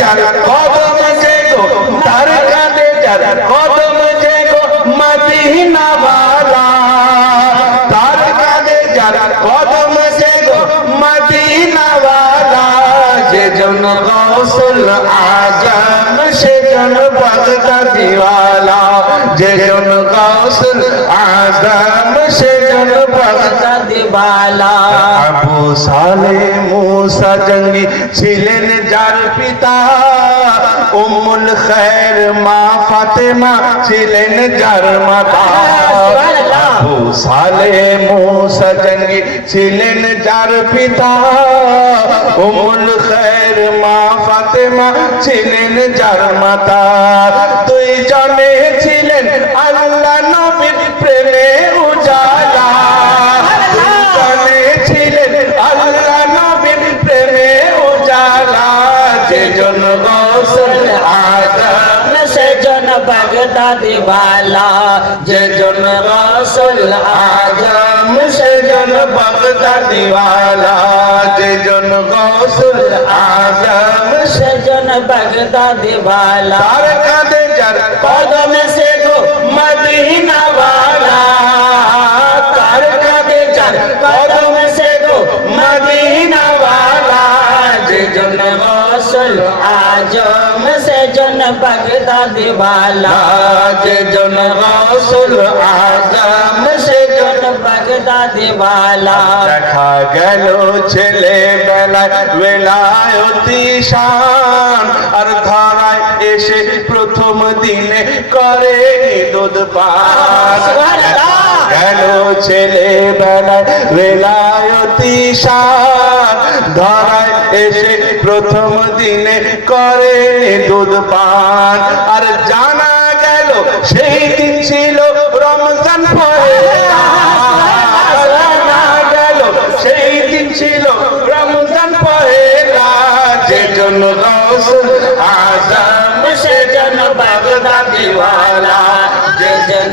যার কদম যে গো তার কাঁধে যার কদম যে গো মদিনা ওয়ালা তার কাঁধে যার কদম যে গো মদিনা ওয়ালা যেজন গৌসুল আজম সেজন বাগদাদি ওয়ালা যেজন গৌসুল আজম সেজন বাগদাদি ওয়ালা আবু সালেহ মুসা জঙ্গি ছিলেন যার পিতা উম্মুল খায়ের মা ফাতেমা ছিলেন যার মাতা আবু সালেহ মুসা জঙ্গি ছিলেন যার পিতা উম্মুল খায়ের মা ফাতেমা ছিলেন যার মাতা দুই জনে ছিলেন আল্লাহ নবীর প্রেমে উজালা দুই জনে ছিলেন আল্লাহ নবীর প্রেমে উজালা যেজন গৌসুল আজম সেজন বাগদাদি ওয়ালা যেজন গৌসুল আজম সেজন বাগদাদি ওয়ালা যেজন গৌসুল আজম সেজন বাগদাদি ওয়ালা তার কাঁধে যার কদম সে গো মদিনা ওয়ালা তার কাঁধে যার কদম সে গো মদিনা ওয়ালা যেজন গৌসুল আজম সেজন বাগদাদি ওয়ালা যেজন গৌসুল আজম সেজন বাগদাদি ওয়ালা দেখা গেল ছেলেবেলায় বেলায়তি শান আর ধরায় এসে প্রথম দিনে করে দুধ পান গেল ছেলেবেলায় বেলায়তি শান ধরায় এসে প্রথম দিনে করে দুধ পান আর জানা গেল সেই দিন ছিল রমজান পহেলা জানা গেল সেই দিন ছিল রমজান পহেলা যেজন গৌসুল আজম সেজন বাগদাদি ওয়ালা যেজন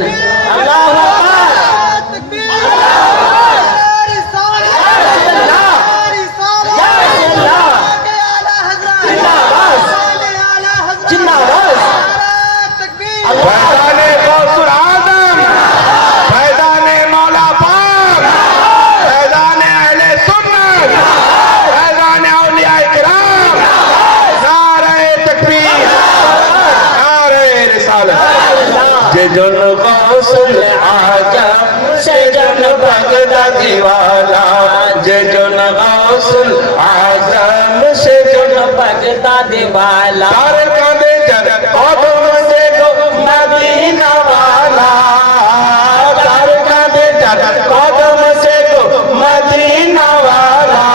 আল্লাহু যেজন গৌসুল আজম সেজন বাগদাদি ওয়ালা যেজন গৌসুল আজম সেজন বাগদাদি ওয়ালা তার কাঁধে যার কদম যে গো মদিনা ওয়ালা তার কাঁধে যার কদম যে গো মদিনা ওয়ালা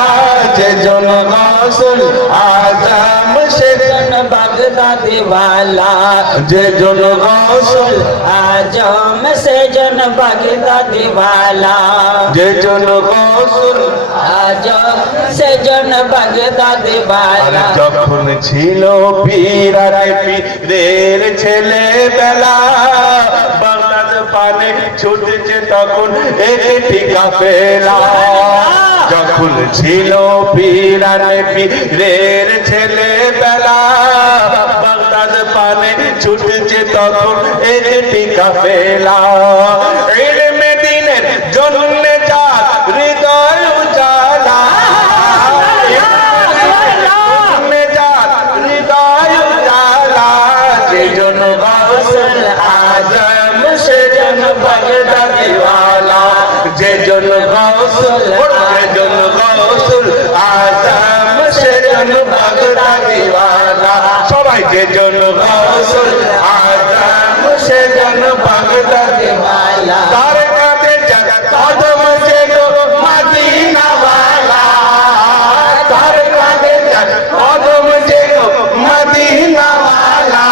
যেজন গৌসুল আজম সেজন বাগদাদি ওয়ালা যেজন গৌসুল আজম সেজন বাগদাদি ওয়ালা যেজন গৌসুল আজম সেজন বাগদাদি ওয়ালা যখন ছিল পীরারে পীরের ছেলেবেলা বাগদাদ পানে ছুটছে তখন একটি কাফেলা যখন ছিল পীরারে পীরের ছেলেবেলা বাগদাদ পানে ছুটছে তখন একটি কাফেলা ইলমে দ্বীনের জন্য যার হৃদয় উজালা যার হৃদয় উজালা যেজন গৌসুল আজম সেজন বাগদাদি ওয়ালা যেজন গৌসুল আজম সেজন বাগদাদি ওয়ালা সবাই যেজন গৌসুল আজম সেজন বাগদাদি ওয়ালা তার কাঁধে যার কদম যে গো মদিনা ওয়ালা তার কাঁধে যার কদম যে গো মদিনা ওয়ালা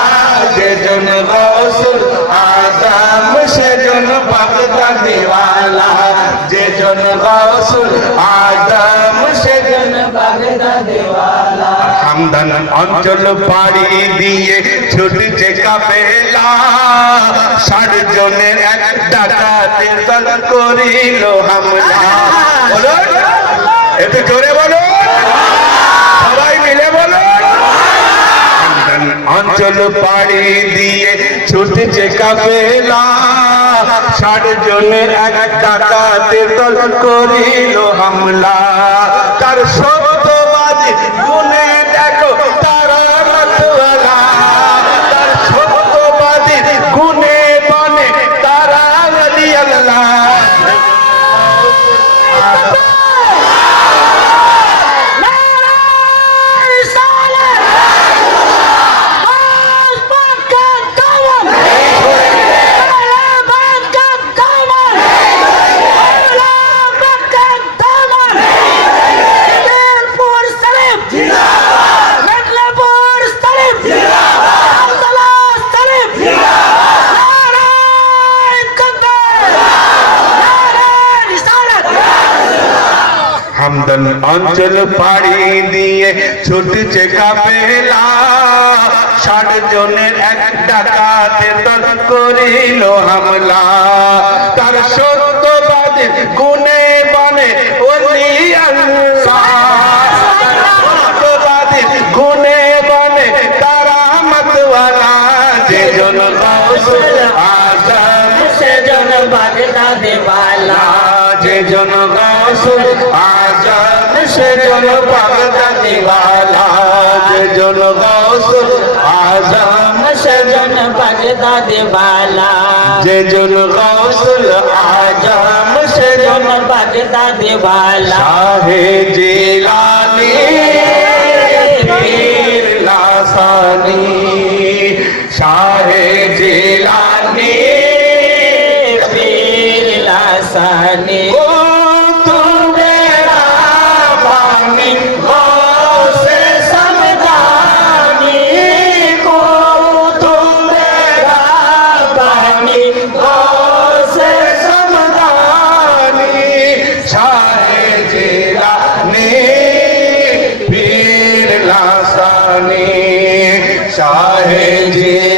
যেজন গৌসুল আজম সেজন বাগদাদি ওয়ালা যেজন গৌসুল আজম সেজন বাগদাদি ওয়ালা হামদান অঞ্চল পাড়ি দিয়ে ছুটছে কাফেলা 60 জনের এক ডাকাতের দল করিল হামলা বলুন একটু জোরে বলুন সবাই মিলে বলুন অঞ্চল পাড়ি দিয়ে ছুটছে কাফেলা 60 জনের এক ডাকাতের দল করিল হামলা তার সত্যবাদী গুণে দেখো তারা মতওয়ালা তার সত্যবাদী গুণে বনে তারা ওলি আল্লাহ হামদন অঞ্চল পাড়ি দিয়ে ছুটছে কাফেলা 60 জনের এক ডাকাতের দল করিল হামলা তার সত্যবাদী গুণে বনে ওলি আল্লাহ সত্যবাদী গুণে বনে তারা মতওয়ালা যে জন গৌসুল আজম সেজন বাগদাদে ওয়ালা যে জন গৌসুল আজম সেজন বাগদাদি ওয়ালা যে জন গৌসুল আজম সেজন বাগদাদে ওয়ালা যে জন গৌসুল আজম সেজন বাগদাদে ওয়ালা শাহে জিলানী পীর লাসানী শাহে জিলানী পীর লাসানী शाहे जी